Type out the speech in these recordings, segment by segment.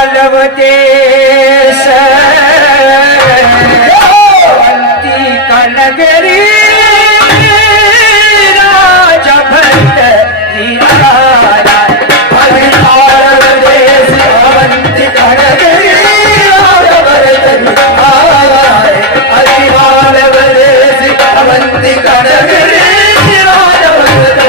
मालव देश अवंतिका नगरी राजा भरत मालव देश अवंतिका नगरी राजा भरत मालव देश अवंतिका नगरी राजा भरत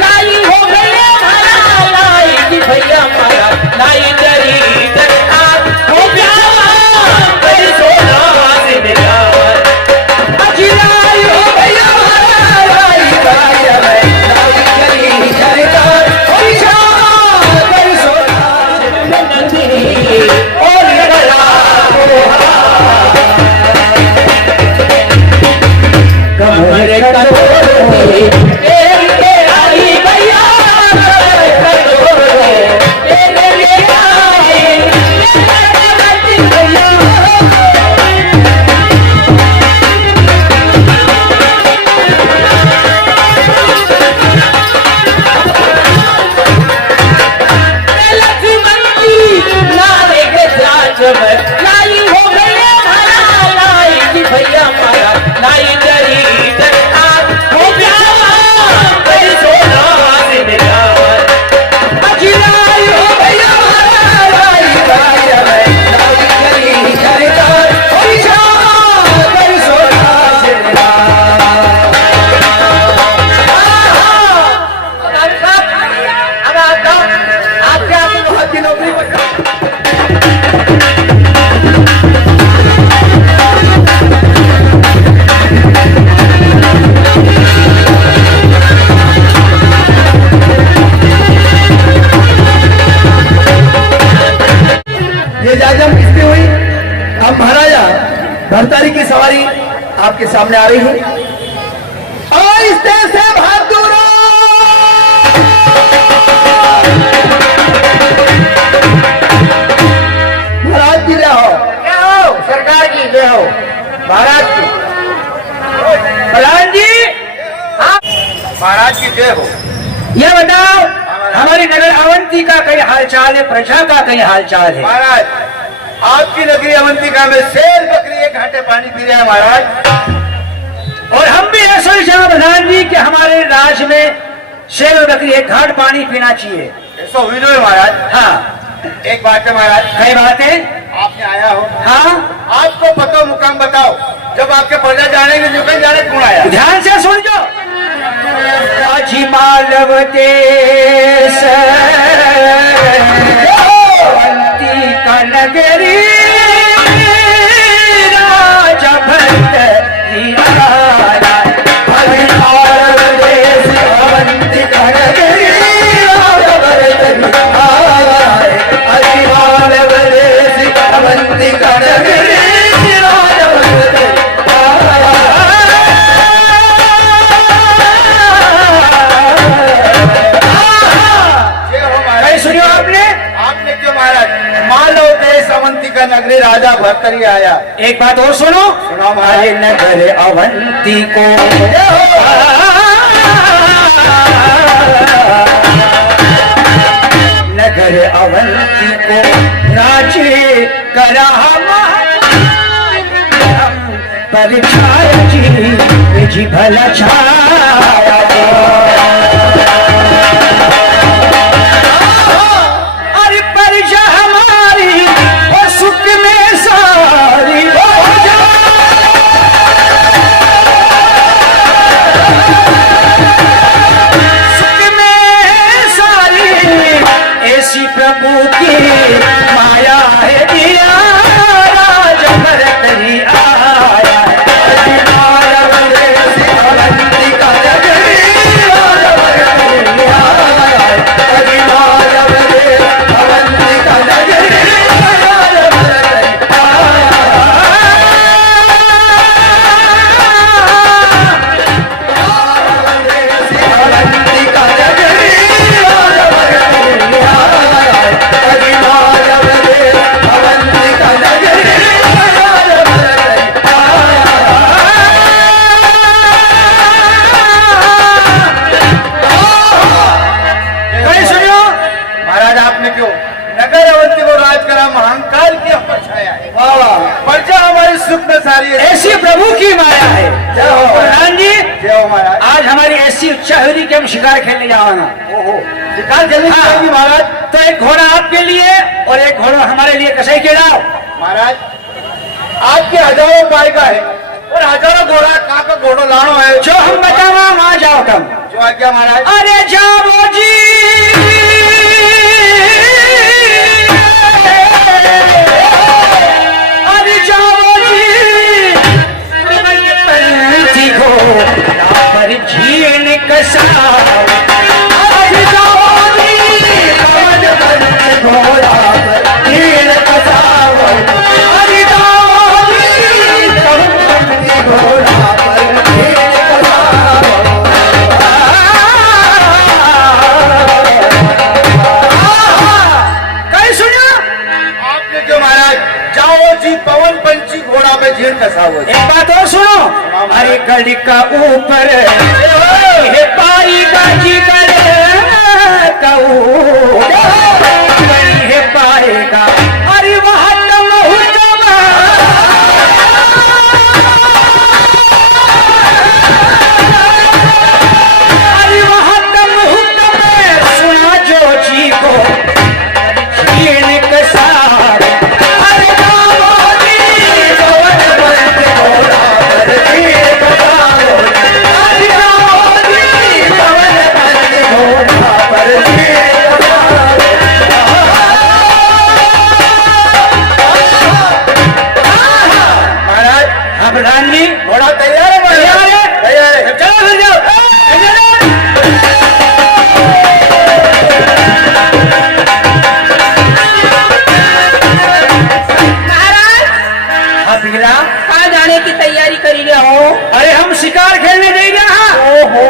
लाई हो गया लाई की भैया मारा लाई डरी डरना हो प्यार कई सोना जिंदगार अजिलाई हो गया लाई भैया लाई डरी डरना हो प्यार कई सोना जिंदगी और लड़ा हो कमरे करोड़ों लाई हो गया लाई की भैया मारा लाई डरी डरना हो प्यार कई सोना जिंदगार अजिलाई हो गया लाई भैया लाई डरी डरना हो प्यार कई सोना जिंदगार। अब आपके आप बहुत की नौकरी किसकी हुई? अब महाराजा भरतारी की सवारी आपके सामने आ रही है। आहिस्ते से भाग दूरो महाराज की जय हो। क्या हो? सरकार की जय हो। महाराज की प्रधान जी महाराज की जय हो। ये बताओ हमारी नगर अवंतिका का कई हालचाल है, प्रजा का कई हालचाल है। महाराज आपकी नगरी अवंतिका में शेर बकरी एक घाटे पानी पी रहे हैं महाराज। और हम भी ऐसा विचार प्रधान जी कि हमारे राज्य में शेर और बकरी एक घाट पानी पीना चाहिए। ऐसा हुई नहीं महाराज। हाँ एक बात है महाराज। कई बात है। आपने आया हो। हाँ आपको पता मुकाम बताओ। जब आपके प्रजा जानेंगे निकल जाने कौन आया? ध्यान से सुन जो। अजी मालव देश अवंतिका नगरी राजा भरत मालव देश अवंतिका नगरी राजा भरत मालव देश अवंतिका नगरी राजा भरत। सुनियो आपने क्यों महाराज? मालव देश अवंतिका नगरी राजा भरतरी आया। एक बात और सुनो। सुनाओ महाराज। नगर अवंती को नगर अवंती को राजे करा पर छाया जी भला छाया अरे परिजा हमारी और सुख में सारी हो जा सुख में सारी ऐसी प्रभु की माया है दिया राजा भरत ही आया इच्छा हो रही कि हम शिकार खेलने जावाना। ओहो, शिकार खेलने हाँ। जाएगी महाराज। तो एक घोड़ा आपके लिए और एक घोड़ा हमारे लिए कसाई के लाओ। महाराज आपके हजारों पाई का है और हजारों घोड़ा कहाँ का घोड़ो लानो है। जो हम बतावा वहां जाओ तुम। जो आज्ञा महाराज। अरे जाओ जी, अरे जाओ जी, पंछी घोड़ा पर झील कसाओ। अरे जाओ जी, पवन पंछी घोड़ा पर झील कसाओ। अरे जाओ जी, पवन पंछी घोड़ा पर झील कसाओ। कहीं सुना? आपने जो महाराज जाओ जी पवन पंछी घोड़ा पे झील कसाओ। एक बात और सुनो। अरे गली का ऊपर हे पाई गाजी कर है पाएगा। अरे वहां तुम अरे वहां तुम सुना जो जी को झील कसार। अरे जाओ जी, पवन पंछी घोड़ा पर झील कसार। अरे जाओ जी, पवन पंछी घोड़ा पर झील कसार। महाराज हाँ प्रधान जी, घोड़ा तैयार है महाराज। तैयार है? तैयार है। चलो फिर जाओ। हाँ पिघला, कहाँ जाने की तैयारी करी गया हो? अरे हम शिकार खेलने जाएंगे। हाँ ओहो,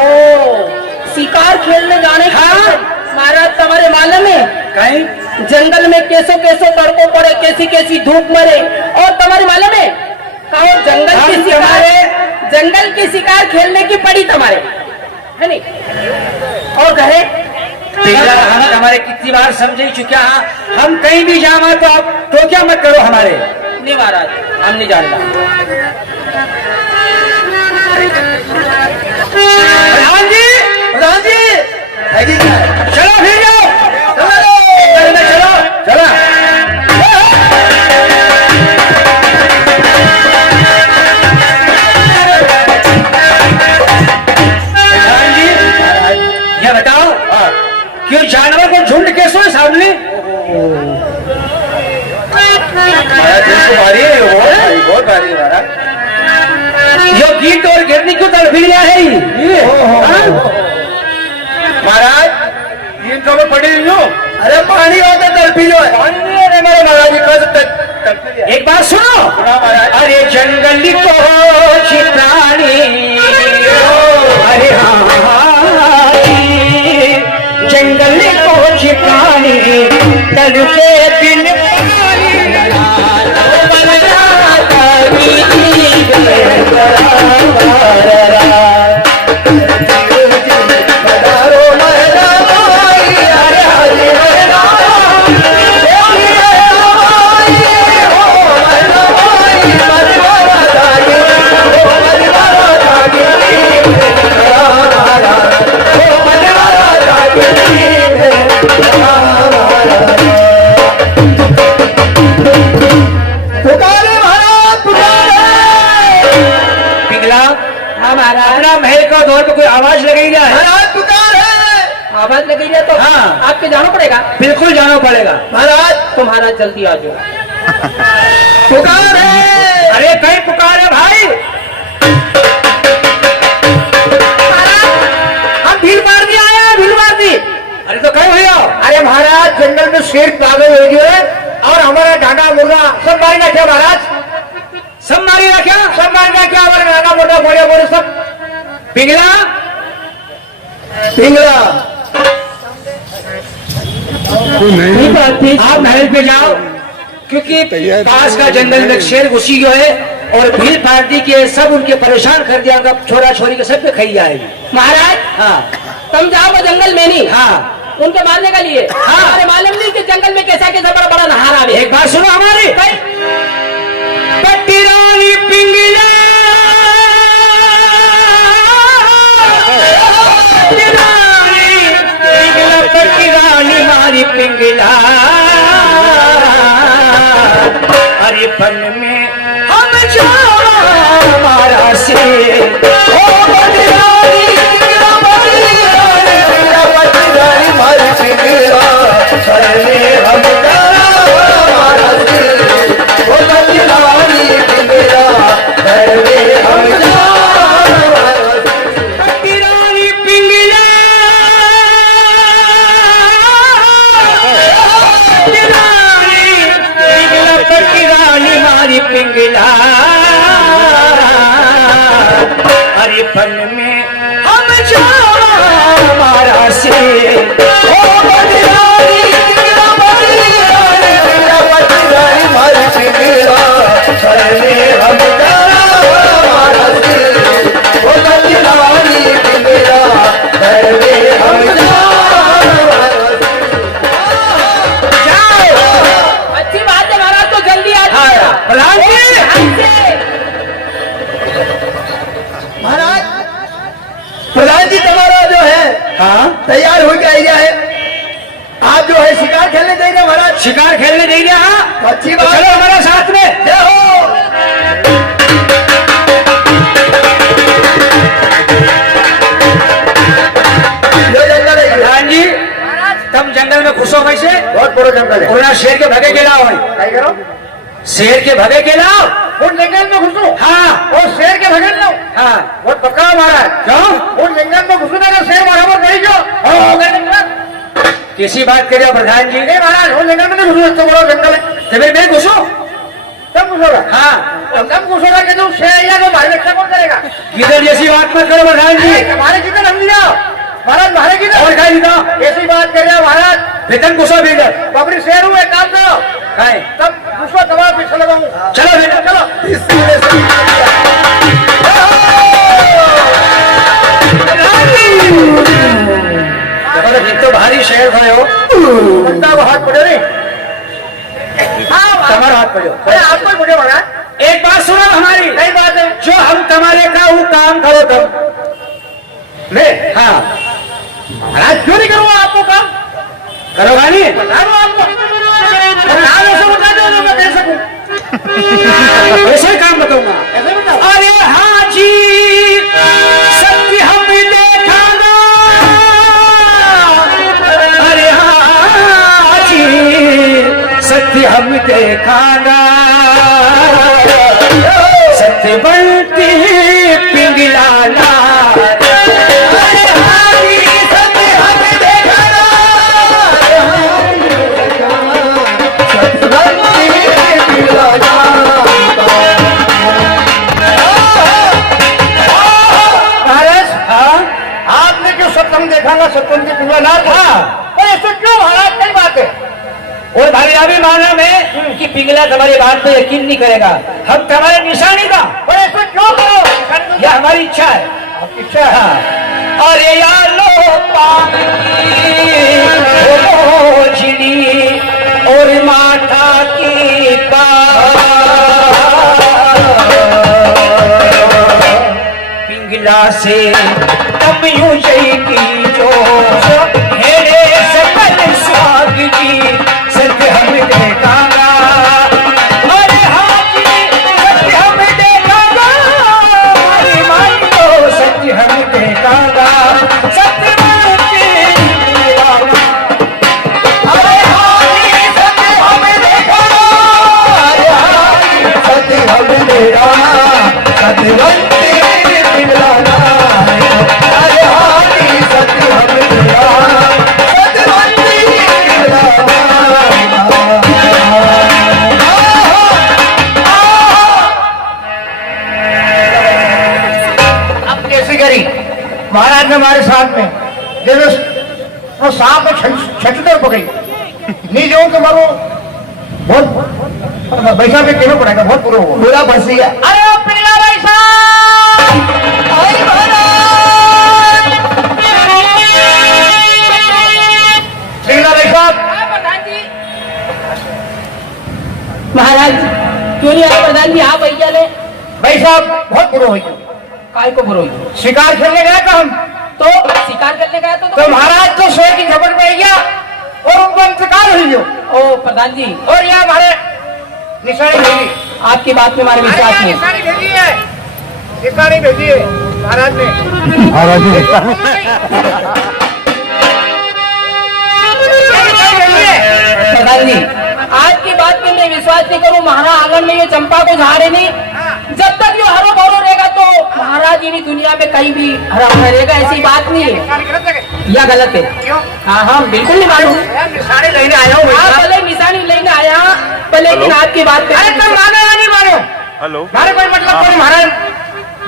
शिकार खेलने जाने की हाँ। महाराज तुम्हारे मालूम है कहीं जंगल में कैसो कैसो तड़को पड़े, कैसी कैसी धूप मरे। और तुम्हारे मालूम है कहो जंगल की शिकार खेलने की पड़ी तुम्हारे, है नहीं? और कहे पिघला, हम हमारे कितनी बार समझे चुके हैं। हम कहीं भी जावा तो आप तो क्या मत करो हमारे। नहीं महाराज, हम नहीं जानता। प्रधान जी, प्रधान जी हैगी क्या है? चलो फिर जाओ। चलो चलो चलो। प्रधान जी, ये बताओ क्यों जानवर को झुंड कैसे है सामने? महाराज इसको भारी है, बहुत भारी है महाराज। ये गीत और गिरनी क्यों तड़फी गया है ये? हाँ? महाराज इन में पड़ी हुई हूँ। अरे पानी होता तड़पी जो है। पानी नहीं है मेरे महाराज जी, कल से तड़पी लिया। एक बात सुनो। सुना महाराज। अरे जंगली को चित्राणी, अरे हाँ जंगली को चित्राणी तल के बिन अपना महल का दौर पे कोई आवाज लगेगी क्या है? महाराज पुकार है। आवाज लगी है तो हाँ। आपके जाना पड़ेगा। बिल्कुल जाना पड़ेगा। महाराज तो महाराज जल्दी आ जाओ। पुकार है। अरे कहीं पुकार है भाई। हम भीड़ मार दी आए हैं, भीड़ मार दी। अरे तो कहीं भैया, अरे महाराज जंगल में शेर पागल हो गए और हमारा ढाका मुर्गा सब मारेगा क्या महाराज? सब मारेगा क्या? सब मारेगा क्या? हमारा ढाका मुर्गा बोले बोले सब पिघला पिंगला आप महल पे जाओ, क्योंकि पास का जंगल में शेर घुसी गयो है और भीड़ पार्टी के सब उनके परेशान कर दिया। उनका छोरा छोरी के सब पे खाई जाएगी। महाराज हाँ तुम जाओगे जंगल में नहीं हाँ, उनको मारने के लिए। हाँ। हमारे मालूम नहीं कि जंगल में कैसा कैसा बड़ा बड़ा नहारा भी है। एक बात सुनो हमारी। पट्टी रानी पिंगला पिंगला, अरे पल में हम जावा हमारा से ओ बजरानी पिंगला बजरानी मारी पिंगला सर में हम जावा हमारा से ओ बजरानी पिंगला सर में हम जावा पतिरानी पिंगला, पतिरानी मारी पिंगला, अरे पल में हम जावा हमारा से ओ बजरानी पिंगला बजरानी मारी पिंगला सर में हम जावा हमारा से ओ बजरानी पिंगला सर में हम जावा अच्छी बात है महाराज, तो जल्दी आ जाइएगा। प्रधान जी, महाराज प्रधान जी तुम्हारा जो है हाँ तैयार हो गया है, आप जो है शिकार खेलने देंगे महाराज। शिकार खेलने देंगे। हाँ अच्छी तो बात चलो हमारे साथ में। जय हो। जो जंगल है प्रधान जी, तुम जंगल में घुसो कैसे? बहुत बड़ा जंगल है। और शेर के भगे के लाओ भाई, क्या करो शेर के भगे के लाओ। उस जंगल में घुसो हाँ और शेर के भगन लो। हाँ, बहुत पक्का महाराज। क्यों? उस जंगल में घुसने का शेर बराबर नहीं जो किसी बात कर रहे हो प्रधान जी? नहीं महाराज, उस जंगल में नहीं घुसो, इतना बड़ा जंगल है। तो फिर मैं घुसो? तब घुसोगा? हाँ, तब घुसोगा कि तुम शेर या तो हमारी रक्षा कौन करेगा? किधर जैसी बात मत करो प्रधान जी। हमारे किधर हम लिया महाराज, हमारे किधर और कहीं लिखा ऐसी बात कर रहे हो महाराज। वेतन घुसो भीतर। बबरी शेर हुए काम करो, कहीं तब घुसो तुम्हारा पीछे लगाऊंगा। चलो भीतर चलो। देखो तो तो भारी शेर भाई हो। बंदा को हाथ पड़े नहीं। तुम्हारा हाथ पड़ो। अरे आपको ही मुझे महाराज। एक बात सुनो हमारी, सही बात है। जो हम तुम्हारे का वो काम करो तुम। ले हाँ महाराज क्यों नहीं करूँगा आपको काम? करो भाई। बता दो आपको, नाम ऐसे बता दो जो मैं दे सकूं। ऐसा ही काम बताऊंगा। ऐसे बताओ। अरे हाँ जी, सत्य हम देखा ना। अरे हाँ जी, सत्य हम देखा ना। सत्य बनती पिंगलाना। अरे हाँ जी, सत्य हम देखा ना। महाराज हाँ आपने जो सत्यम देखा ना, सत्यम की पूजा ना था, पर ऐसे क्यों महाराज? कई बात है। और भाई अभी मालूम है कि पिंगला तुम्हारी बात पे यकीन नहीं करेगा। हम तुम्हारे निशानी का, पर ऐसे क्यों करो? यह हमारी इच्छा है। आपकी इच्छा है। हाँ। अरे यालो पानी झिली और माथा की पिंगला से तब यूं जई की जो हेरे सकल स्वाग जी सत्य हम देखागा। अरे हाँ जी, सत्य हम देखागा। अरे मान लो सत्य हम देखागा। सत्य बनते पिंगलाना। अरे हाँ जी, सत्य हम देखागा। अरे हाँ जी, सत्य हम देखागा। सत्य बनते पिंगलाना। अरे हाँ जी, सत्य हम देखागा। सत्य बनते अब कैसी करी महाराज ने हमारे साथ में जैसे वो सांप में छठुतर पकड़ी नहीं जाऊं तो मारो बहुत पैसा भी केना पड़ेगा, बहुत बुरा फंसी है। अरे वो पिंगला भाई साहब, आई महाराज, पिंगला भाई साहब। प्रधान जी, महाराज क्यों नहीं आए प्रधान जी? आप भैया ने भाई साहब बहुत बुरा हुई, काय को बुरो शिकार खेलने गया था हम, तो शिकार करने गया तो तो महाराज तो शेर की झपट में गया और उनको हम ओ प्रधान जी, और यहाँ हमारे निशानी भेजी, आपकी बात में हमारे विश्वास नहीं है। निशानी भेजी है, निशानी भेजी है महाराज ने। प्रधान जी, आपकी बात में मैं विश्वास नहीं करूं। महाराज आंगन में ये चंपा को झाड़े नहीं, जब तक ये हरो भरो रहेगा तो महाराज जी दुनिया में कहीं भी हरा भरा रहेगा, ऐसी बात नहीं है। निशानी गलत है या गलत है? क्यों? हाँ हाँ, बिल्कुल नहीं मालूम। यार निशानी लेने आया हूँ आप भैया। भले निशानी लेने आया, लेकिन आपकी बात पे अरे तुम मानो या नहीं मानो, हेलो हमारे कोई मतलब कोई महाराज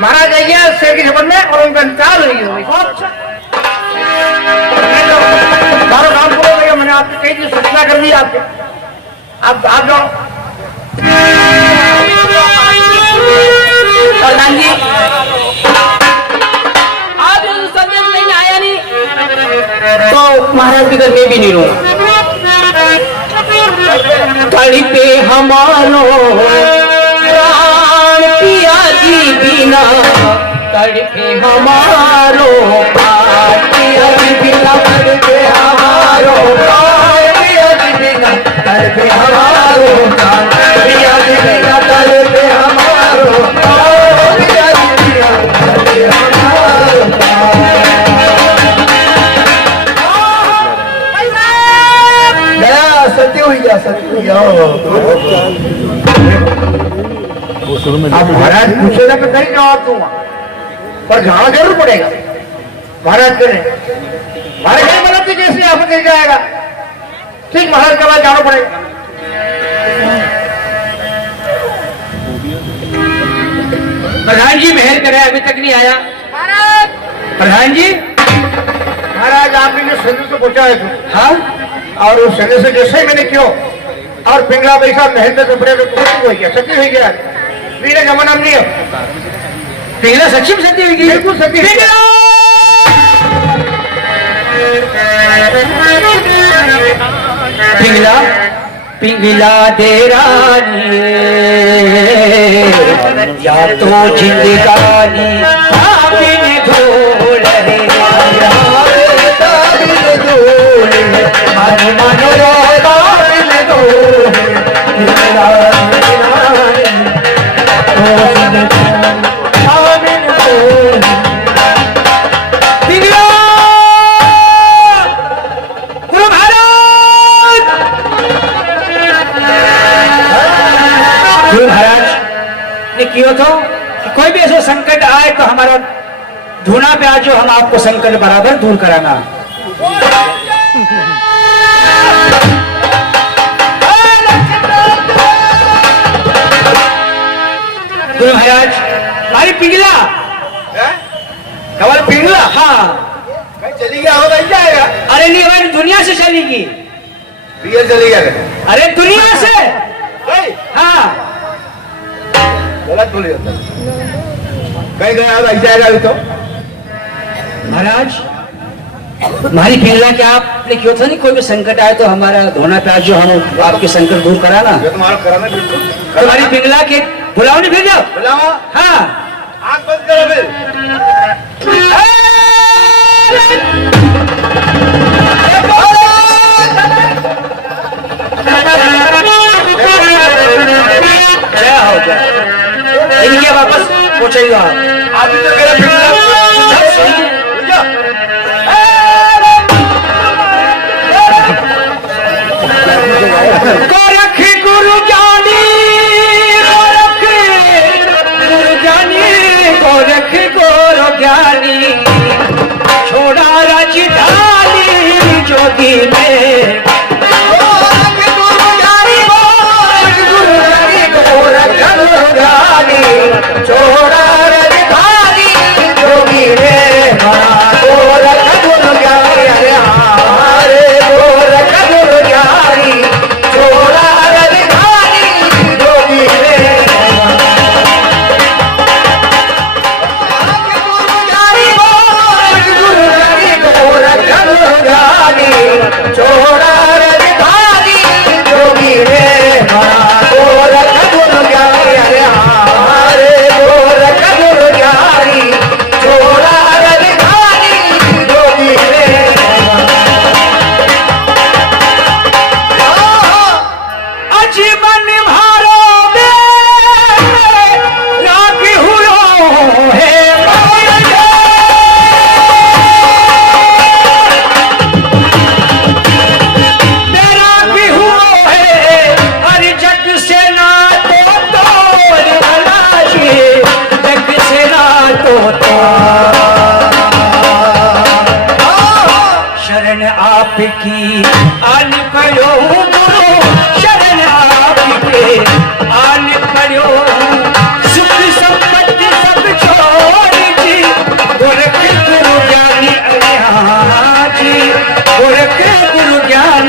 महाराज आइए शेर की शपथ में और उनका इंतजार होगी। सारा काम पूरा हो गया, मैंने आपकी कई चीज सूचना कर दी आपके। आप जाओ। प्रधान जी, आप जो संदेश लेने आया नहीं तो महाराज के घर में भी नहीं रहूंगा। कड़ी पे हमारो प्राण पिया जी बिना, कड़ी पे हमारो प्राण पिया जी बिना, कड़ी पे हमारो प्राण पिया जी बिना, कड़ी पे हमारो प्राण पिया जी बिना, कड़ी पे हमारो प्राण पिया जी बिना, कड़ी पे हमारो गया सत्य हुई गया, सत्य हुई गया। अब महाराज पूछेगा तो कहीं जवाब दूंगा, पर जाना जरूर पड़ेगा महाराज के लिए। महाराज नहीं बनाती कैसे आप दे जाएगा, ठीक महाराज के बाद जाना पड़ेगा। प्रधान जी महल करे अभी तक नहीं आया। प्रधान जी, महाराज आपने जो संदेश को पहुंचा है, हाँ और उस संदेश से जैसे ही मैंने क्यों और पिंगला भाई साहब महल में कपड़े में कुछ हो गया, सत्य हो गया, वीर जमाना नहीं है। पिघला सच्ची में सत्य होगी, बिल्कुल सत्य है। पिघला पिघला दे रानी, या तो जिंदगानी बिन धूल है, बिन धूल है, मन मन रोता बिन धूल है, पिघला दे रानी, तो जिंदगानी बिन धूल है। पिघला गुरु महाराज, गुरु महाराज ने किया तो कि कोई भी ऐसा संकट आए तो हमारा धुना पे आज जो हम आपको संकट बराबर दूर कराना। गुरु महाराज, हमारी पिघला कमल पिंगला हाँ, कहीं चली गया होगा, जाएगा अरे नहीं हमारी दुनिया से चलेगी, पियल चली गया अरे दुनिया से कहीं हाँ। गलत बोल जाता, कहीं गया होगा, जाएगा अभी तो। महाराज, हमारी पिघला क्या आपने क्यों था नहीं कोई भी संकट आए तो हमारा धोना प्याज जो हम आपके संकट दूर कराना। ये तुम्हारा कराना बिल्कुल। तुम्हारी पिघला के बुलाओ नहीं भेजो। बुलावा, हाँ आँख बंद करो फिर। क्या हो गया इनके वापस पहुंचेगा। अभी तो मेरा पिंगला सब सही है। गोरख गुरु ज्ञानी, गोरख गुरु ज्ञानी, गोरख गुरु ज्ञानी,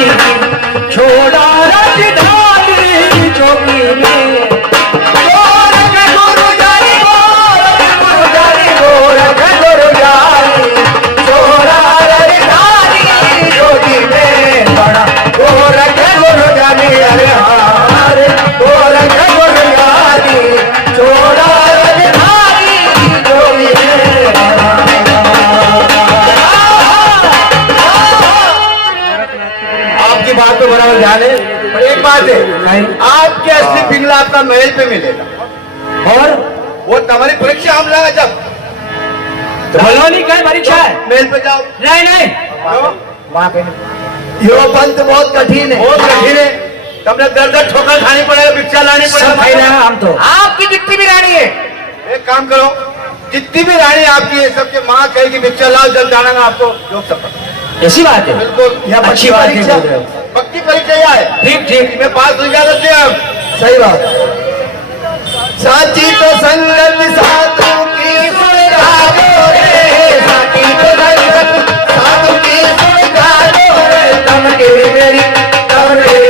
राजधानी छोड़ा राजधानी जोगी में गोरख गुरु जानी गोरख गुरु जानी छोड़ा राजधानी जोगी में बड़ा गोरख गुरु जानी अरे हारे गोरख गुरु जानी छोड़ा राजधानी जोगी में आपकी बात तो बराबर ध्यान है, पर एक बात है, आपके असली पिंगला आपका महल पे मिलेगा और वो तुम्हारी परीक्षा हम लगा जब बलौनी का परीक्षा है। महल पे जाओ। नहीं नहीं वहां पे यो पंथ बहुत कठिन है, बहुत कठिन है। तुमने दर दर ठोकर खानी पड़ेगा, भिक्षा लानी सब भाई पड़ेगा। हम तो आपकी जितनी भी रानी है, एक काम करो, जितनी भी रानी आपकी है सबके माँ कहेगी भिक्षा लाओ, जल डालेगा आपको योग सब। ऐसी बात है। बिल्कुल यह अच्छी बात है बोल रहे हो। पक्की परीक्षा यह है। ठीक ठीक मैं पास हो जा सकते हैं आप। सही बात। साची तो संगत साधु की सुन गाओ रे, साची तो संगत साधु की सुन गाओ रे, तम तेरी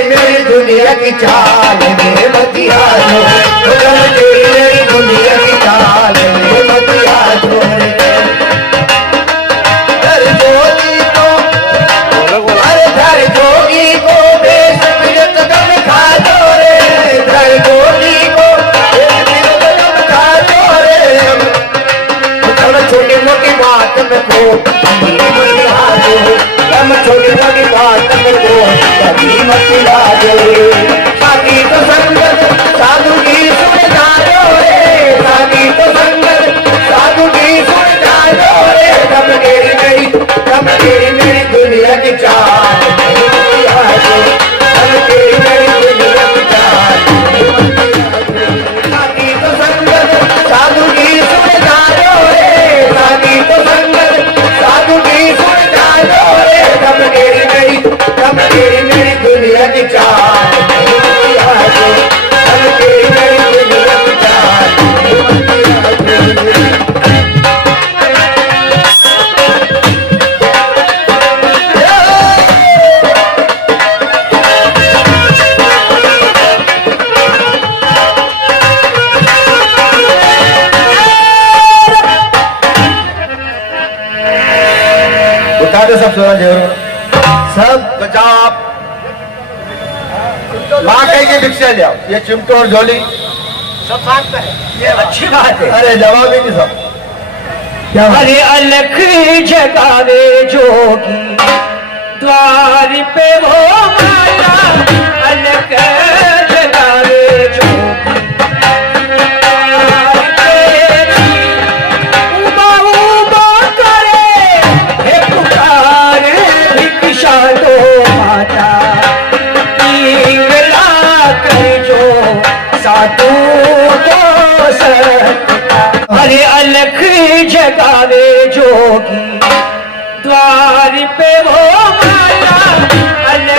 मेरी दुनिया की चाल में मतिया जो, तम तेरी मेरी दुनिया की चाल में मतिया जो रे। धर जोगी को अरे धर जोगी को बेश बिरत गम खा दो रे, धर जोगी को बेश बिरत गम खा दो रे। हम छोटी मोटी बात में को कभी मत ला दो, हम छोटी मोटी बात में को कभी मत ला दो। साकी तो संगत साधु की सुन जानो रे, साकी तो संगत साधु की सुन जानो रे, तम तेरी मेरी दुनिया की चाल में मतिया जो, तम तेरी मेरी दुनिया की चाल में मतिया जो। साकी तो संगत साधु की सुन जानो रे, साकी तो संगत साधु की सुन जानो रे, तम तेरी मेरी दुनिया की चाल में मतिया जो, तम तेरी मेरी दुनिया की चाल में मतिया जो। उठा दो सब सोना जरूर सब बचाओ आप। माँ कहेगी भिक्षा ले आओ, ये चिमटो और झोली सब बात है। ये अच्छी बात है। अरे जवाब ही नहीं सब क्या बात? अरे अलख जगावे जोगी द्वार पे वो माया, अलख जगावे जोगी द्वार पे उबा उबा करे, हे पुकारे भिक्षा दो माता, पिंगला कर जो साधु को सकता। अरे अलख जगावे जोगी द्वार पे वो माया, अलख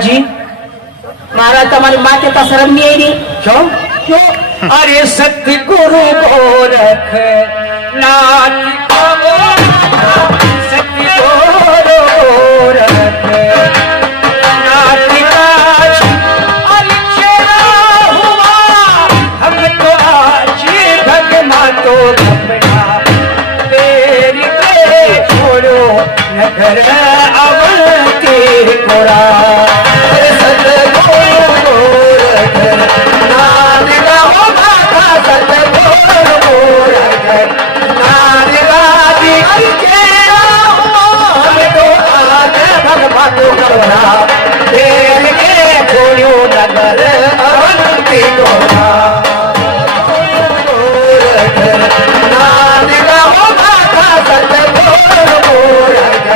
जी। महाराज तुम्हारी माँ के पास शर्म नहीं आई रही? क्यों? क्यों? अरे सतगुरु गोरख नाथ को, सतगुरु गोरख नाथ काज अरिचरा हुआ, हम तो आज भगवान तो घबरा तेरी के छोड़ो नगर अवंती कोरा। अरे सतगुरु गोरख नाथ का हो माथा, सतगुरु गोरख नाथ का दिल चेरा हुआ, हम तो आज भगवान को घबरा तेरे के छोड़ो नगर अवंती कोरा। नाथ का हो माथा, सतगुरु गोरख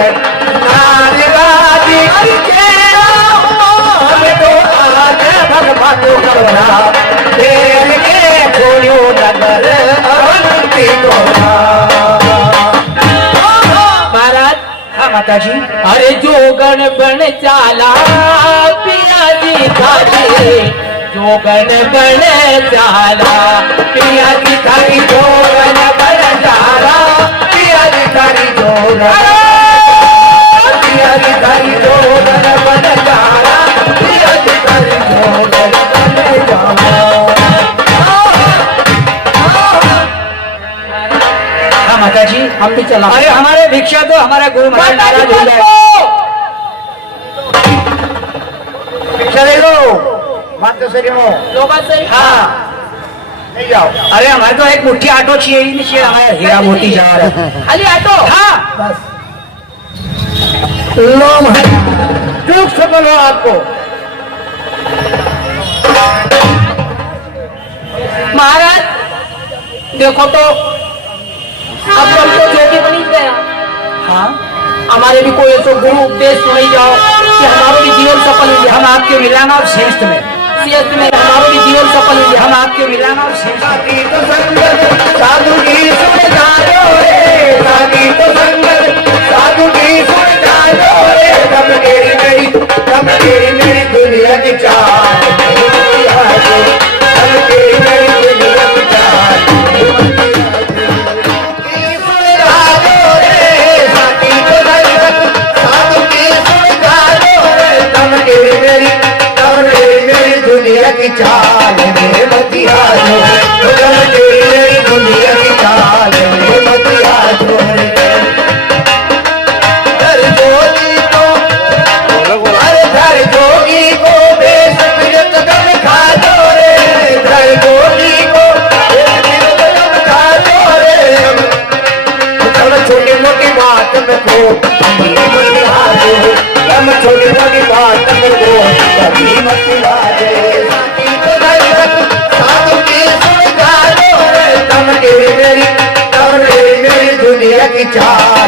नाथ का दिल चेरा हुआ, हम तो आज भगवान को घबरा तेरे के छोड़ो नगर अवंती कोरा। महाराज हाँ माता जी। अरे जो गण बन चाला पिया जी खाजे, जो गण बन चाला पिया की थारी जोगन बन जाला, पिया की थारी जोगन, पिया की थारी जोगन बन जाला, पिया की थारी जोगन बन जाला। हाँ माता जी। हम भी चला। अरे हमारे भिक्षा तो हमारा गुरु महाराज नाराज हो जाए। भिक्षा ले लो, मातेश्वरी हो। लो बात सही। हाँ। नहीं जाओ। अरे हमारे तो एक मुट्ठी आटो चाहिए ही नहीं, चाहिए हमारे हीरा मोती जा रहा है। खाली ऑटो। हाँ बस लो महाराज, दुख सफल हो आपको। महाराज देखो तो अब हम तो जोगी बनी गया। हाँ। हमारे भी कोई ऐसा गुरु उपदेश सुनाई जाओ कि हमारो भी जीवन सफल हो जाए। हम आपके मिलाना और श्रेष्ठ में, सियत में हमारो भी जीवन सफल हो जाए। हम आपके मिलाना और श्रेष्ठ में। साकी तो संगत साधु की सुन जानो रे, साकी तो संगत साधु की सुन जानो रे, कब तेरी मेरी दुनिया की चाल, कब तेरी मेरी दुनिया की चाल सुन जानो रे, साकी तो संगत साधु की सुन जानो रे, कब तेरी मेरी दुनिया की चाल में मतिया जो, कब तेरी मेरी दुनिया की चाल में मतिया जो रे। धर जोगी को, अरे धर जोगी को बेश बिरत गम खा जो रे, धर जोगी को बेश बिरत गम खा जो रे। हम छोटी मोटी बात में को कभी मत हारो, हम छोटी मोटी बात में को कभी मत हारो। साकी तो संगत साधु की सुन जानो रे, तम तेरी मेरी दुनिया की चाल